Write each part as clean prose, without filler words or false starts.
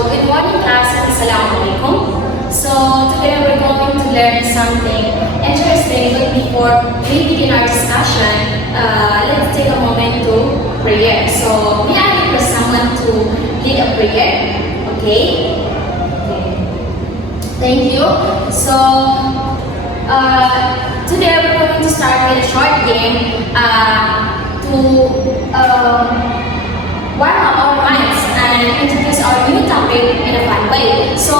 good morning class. Assalamualaikum. So today we're going to learn something interesting, but before we begin our discussion, let's take a moment to prayer. So may I request someone to lead a prayer? Okay? Okay. Thank you. So today we're going to start with a short game to warm up our minds and introduce our new topic in a fun way. So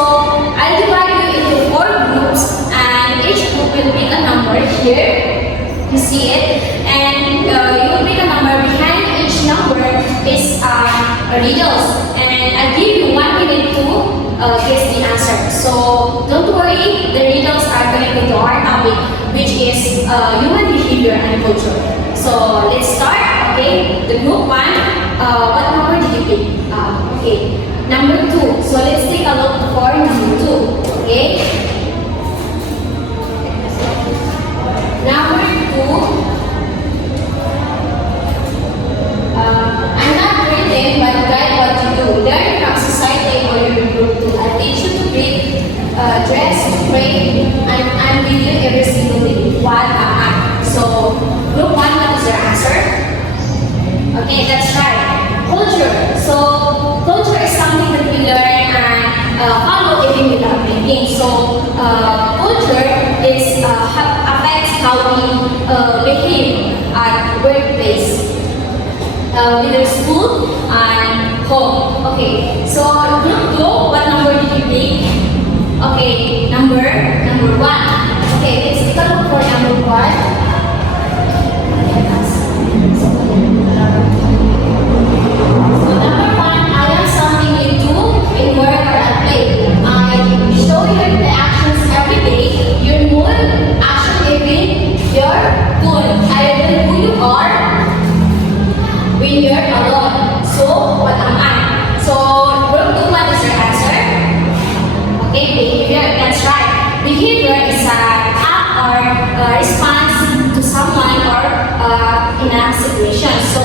I'll divide you into 4 groups, and each group will pick a number here. You see it, and you will pick a number. Behind each number is riddles, and I'll give you 1 minute to guess the answer. So don't worry, the riddles are going to our topic, which is human behavior and culture. So let's start. Okay, the group 1. What number did you pick? Okay, number 2. So let's take a look for number 2. Okay, number 2. I'm not written, but write what you do. Learn from society or your group 2. I teach you to read, dress, pray, and I'm with you every single day. What am I? So group 1, what is your answer? Okay, that's right. Culture. So culture is something that we learn and follow even without thinking. So culture is affects how we behave at workplace, with our school and home. Okay. So group 2, what number did you pick? Okay, number 1. Okay, let's take a look for number 1. When you're alone. So, what am I? So, group 2, what is your answer? Okay, behavior. That's right. Behavior is an act or response to someone or in a situation. So,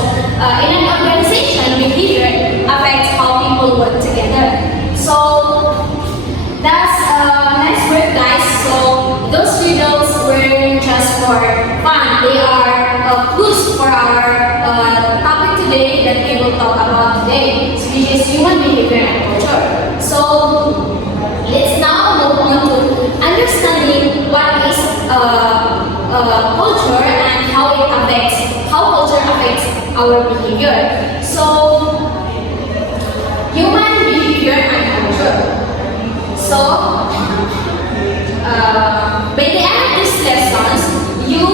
in an organization, behavior affects how people work together. So, that's nice work, guys. So, those riddles weren't just for fun. They are clues for our topic today that we will talk about today, which is human behavior and culture. So let's now move on to understanding what is culture and how culture affects our behavior. So human behavior and culture. So by the end of this lesson, you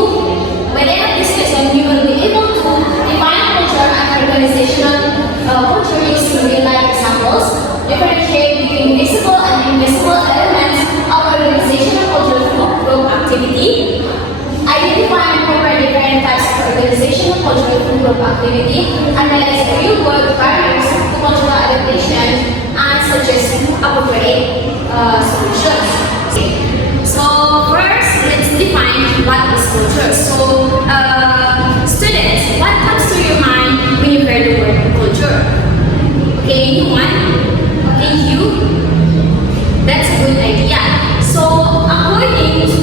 will be able to define culture and organizational culture using real-life examples, differentiate between visible and invisible elements of organizational culture through group activity, identify and compare different types of organizational culture through group activity, analyze the real-world barriers to cultural adaptation, and suggest appropriate solutions. So first, let's define what is culture. So students, what comes to your mind when you hear the word culture? Okay, anyone? Okay, you? That's a good idea. So according to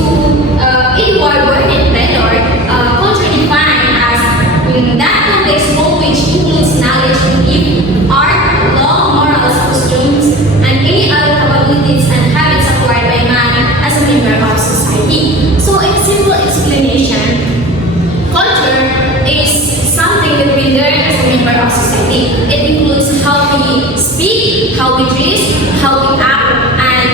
Edward Burnett Taylor, culture defined as that context whole which includes knowledge, belief, art, law, morals, costumes, and any other capabilities and habits acquired by man as a member of society. So in simple explanation, culture is something that we learn as a member of society. It includes how we speak, how we dress, how we act, and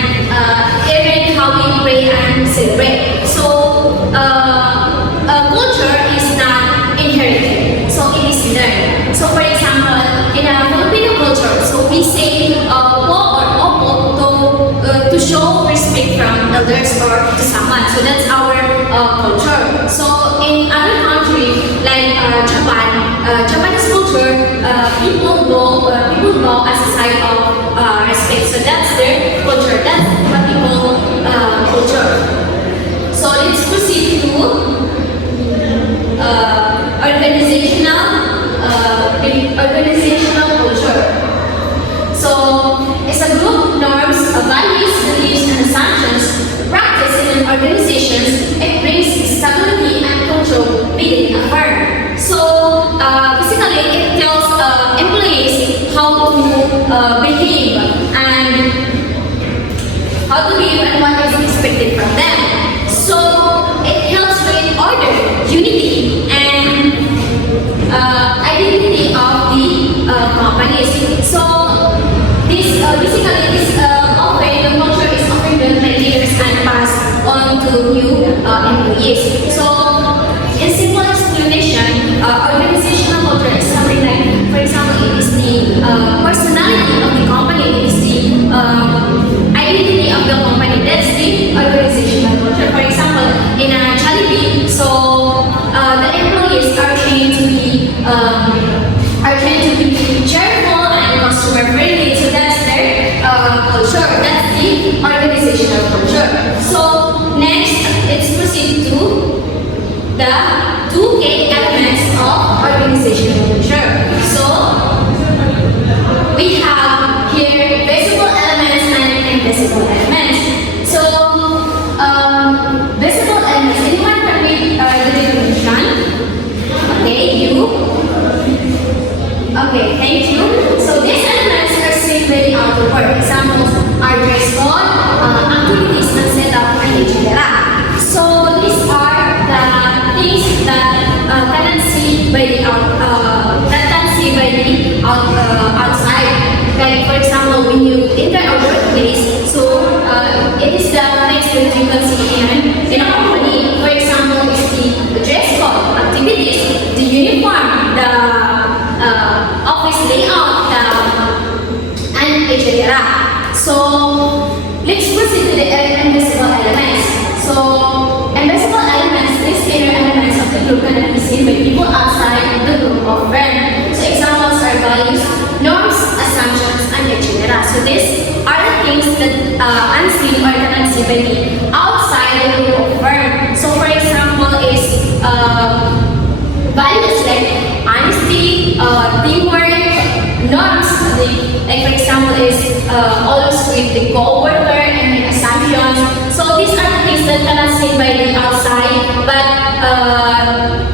organizations, it brings stability and control within a firm. So basically, it tells employees how to behave and how to live and what is expected from them. So it helps with order, unity, and identity of the companies. So this basically this often the culture is often built by leaders and passed on to new employees. So in simple explanation, organizational culture is something like, for example, it is the personality of the company, it is the identity of the company. That's the organizational culture. For example, in a Jollibee, so the employees are trained to be cheerful and customer friendly. So that's their culture. That's the organizational culture. So next, let's proceed to the two key elements of organizational culture. So we have here visible elements and invisible elements. So visible elements. Anyone can read the definition? Okay, you. Okay, thank you. So these elements are seen by the outer world. Examples are dress code, activities and setup, and etc. So these are the things that can see by the outside. Like for example, when you enter a workplace, so it is the things that you can see in a company. For example, is the dress code, activities, the uniform, the office layout, and etc. So let's proceed to the invisible elements. So invisible elements, these inner elements of the group cannot be seen by people outside the group of friends. So examples are values, norms, assumptions, and etc. So these are the things that unseen or cannot see by the outside the group of friends. So for example is values like honesty, teamwork, norms, like for example is always with the co-worker and the assumptions. So these are the things that cannot seen by the outside, but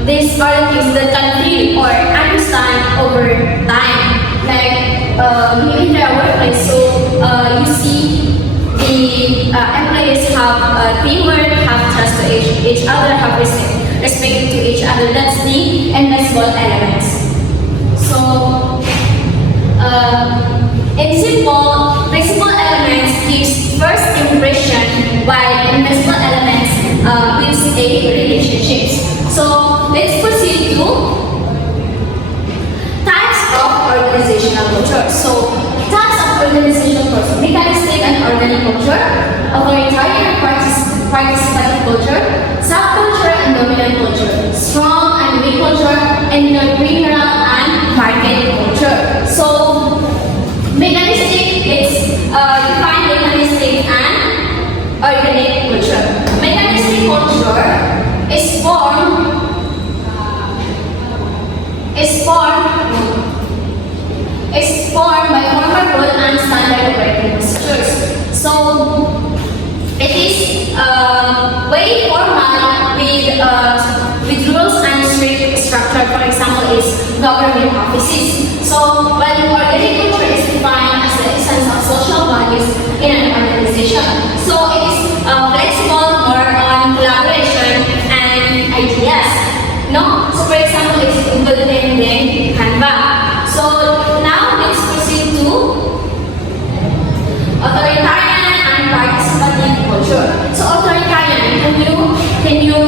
these are the things that can feel or understand over time. Like in their workplace, so you see the employees have teamwork, have trust to each other, have respect to each other. That's the invisible elements. So in simple, visible elements gives first impression, while invisible elements gives a relationships. So let's proceed to types of organizational culture. So types of organizational culture: mechanistic and organic culture, authoritarian participative culture, subculture and dominant culture, strong and weak culture, entrepreneurial and market culture. So mechanistic is defined mechanistic and organic culture. Mechanistic culture is formed by formal rule and standard operating procedures. So it is very formal with rules and strict structure. For example, is government offices. So while organic culture is defined as the essence of social values in an organization. So it is flexible, more on collaboration and ideas. No? So for example, it's Google and then Canva. So now let's proceed to authoritarian and participative culture. So authoritarian, can you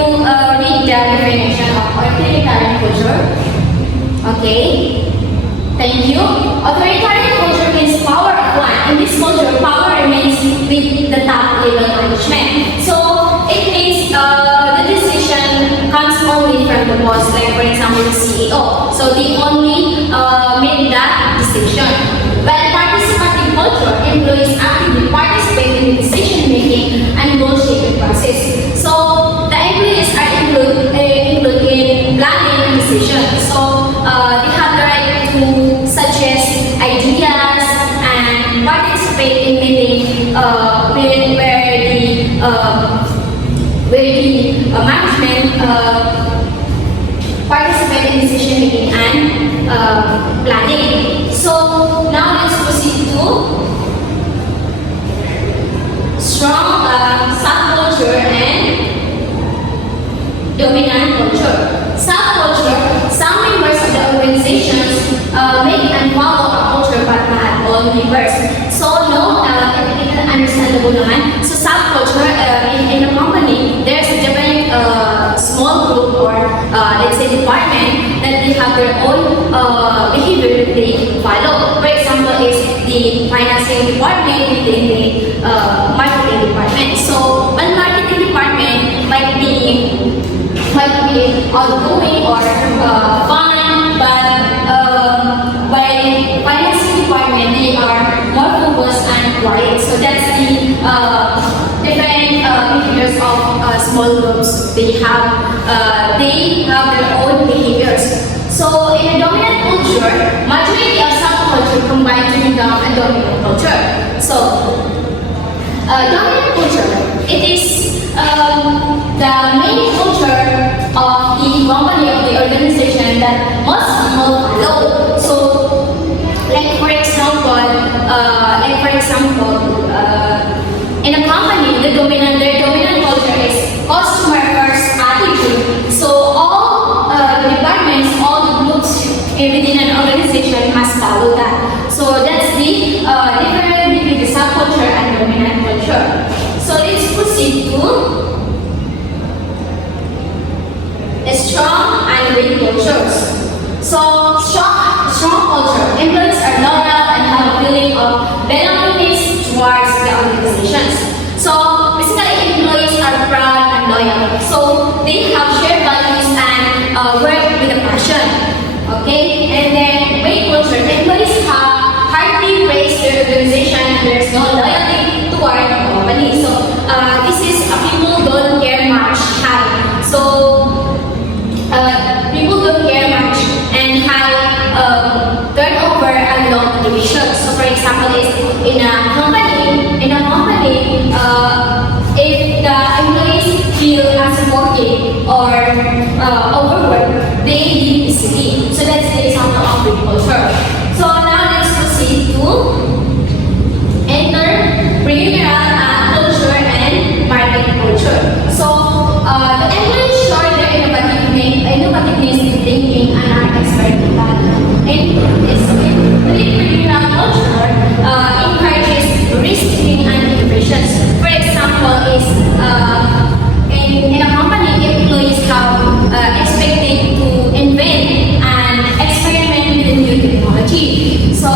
read the definition of authoritarian culture? Okay, thank you. Authoritarian culture means power of one. In this culture, power remains with the top level management. So it means the decision comes only from the boss, like for example the CEO. So they only make that decision. While participative culture, employees actively participate in the decision making and goal shaping process. So the employees are included in planning and decision. So they have the right to suggest ideas and participate in meeting where the where the management participate in decision making and planning. So now let's proceed to strong subculture and dominant culture. Subculture, some members of the organizations make and follow a culture but not all members. So no, it's understandable naman. So subculture in a company, there's a different small group or let's say department that they have their own behavior that they follow. For example, is the financing department, the marketing department. So one marketing department might be outgoing or fun, but by financing department they are more focused and quiet. So that's the different behaviors of small groups. They have their own behaviors. So in a dominant culture, majority of subculture combine to become a dominant culture. So dominant culture, it is the main culture of the company, of the organization that most people follow. So, like for example, in a company, their dominant culture is customer first attitude. So all the departments, all the groups within an organization must follow that. So that's the difference between the subculture and dominant culture. So let's proceed to strong and weak cultures. So strong culture, employees are loyal and have a feeling of belongingness towards the organizations. So basically, employees are proud and loyal. So they have shared values and work with a passion. Okay, and then weak culture, employees have hardly praise their organization and there's no loyalty toward the company. So this is people don't care much. So people don't care much and high turnover and long division. So for example, is in a company, if the employees feel unsupported or overworked, they leave easily. So that's the example of weak culture. So now let's proceed to entrepreneurial culture and market culture. So the employees show their innovativeness in thinking and are experimental. And this entrepreneurial culture encourages risk-taking and innovations. For example, is in a company, employees have expected to invent and experiment with new technology. So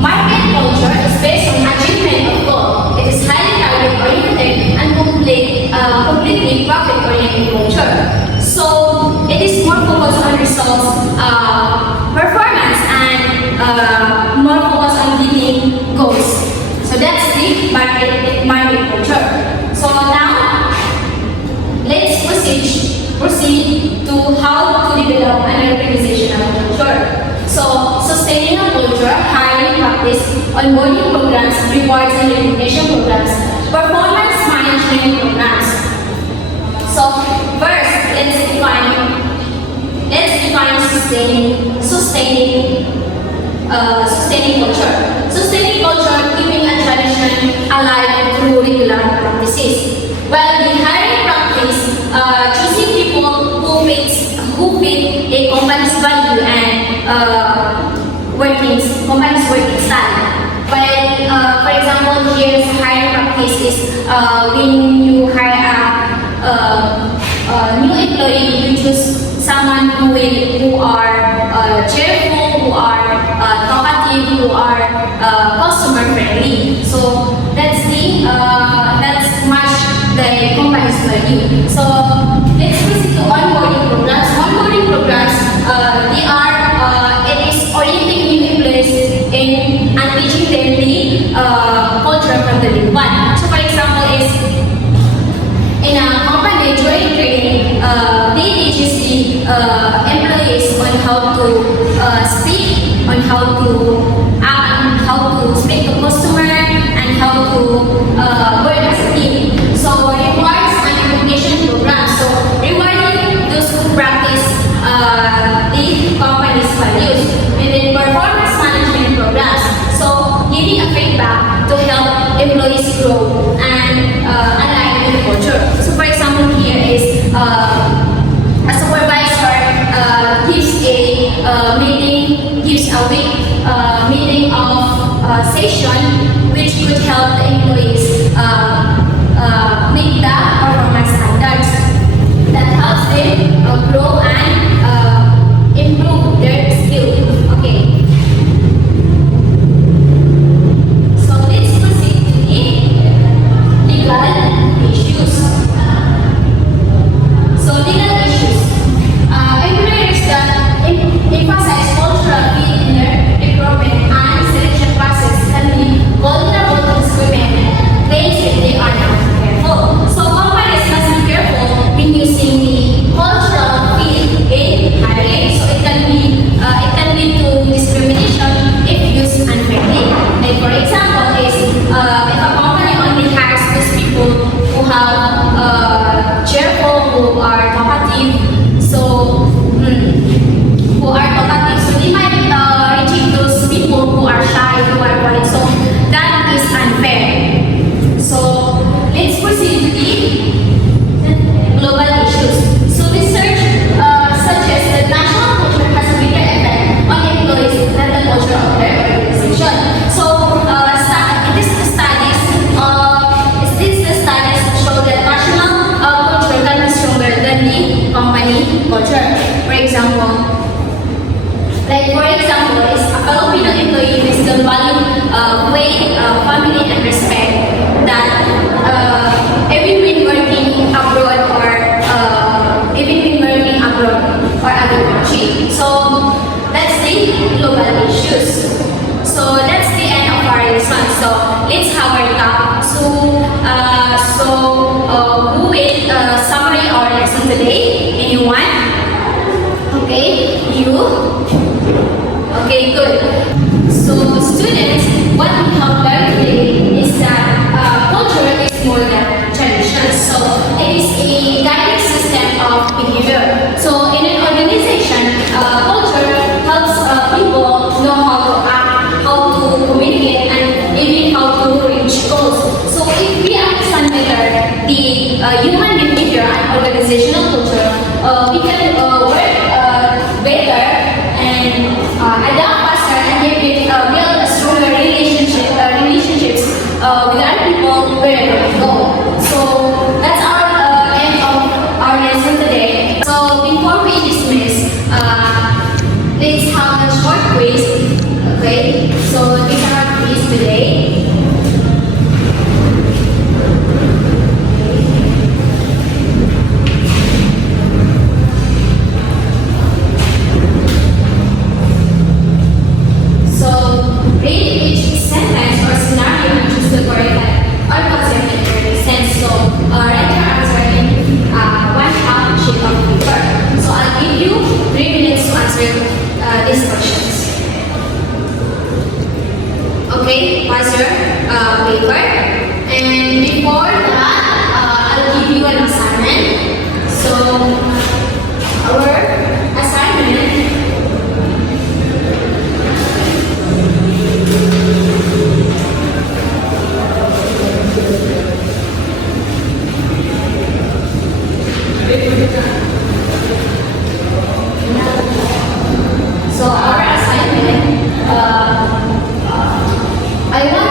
market culture is based on achievement of goal. It is highly target-oriented and completely profit-oriented culture. So it is more focused on results, performance, and more focused on meeting goals. So that's the market culture. So now let's proceed to how to develop an organizational culture. So sustaining a culture, hiring practice, onboarding programs, rewards and recognition programs, performance management programs. So first, let's define sustaining culture. Sustaining culture, keeping a tradition alive through regular practices. Well, the hiring practice, choosing people who fit a company's value and company's working style. Well, for example, here's hiring practice is when you hire a new employee, you choose someone who are cheerful, who are talkative, who are customer friendly. So that's much the company's value. So let's proceed to onboarding programs. Onboarding programs, it is orienting new employees and teaching them the culture from the day one. So for example, is in a company during training, they teach the employees on how to speak, on how to act, on how to speak to customer, and how to work as a team. So rewards and recognition help the employees meet the performance standards. That helps them grow and improve their skill. Okay. So let's proceed to the legal issues. So legal issues. Employers that emphasize cultural fit in their recruitment and selection process can be vulnerable to discrimination claims if they are not careful. So companies must be careful when using the cultural fit in hiring. So it can lead to discrimination if used unfairly. Like for example, is if a company only hires those people who have cheerful, who are talkative, so they might reject those people who are shy, who are quiet. So that is unfair. So let's proceed to the global issues. So research suggests that national culture has a bigger effect on employees than the culture of their organization. So the studies show that national culture can be stronger than the company culture. For example, is a Filipino employee may still value weight, family, and respect that even when working abroad or other country. So that's the global issues. So that's the end of our lesson. So let's have our talk. Who will summary our lesson today? Anyone? Okay, you? Okay, good. So students, what we have learned today is that culture is more than tradition. So it is a guiding system of behavior. So in an organization, culture helps people know how to act, how to communicate, and even how to reach goals. So if we understand better the human behavior and organizational culture, we can work better and adapt faster and build a stronger relationships with other people wherever we go. So that's our end of our lesson today. So before we dismiss, let's have a short quiz. Okay, so these are our quiz today. Read each sentence or scenario and choose the correct or concept in your sense. So write your answer in one half sheet of paper. So I'll give you 3 minutes to answer these questions. Okay, pass your paper. And before that, I'll give you an assignment. So our assignment. So our assignment, I want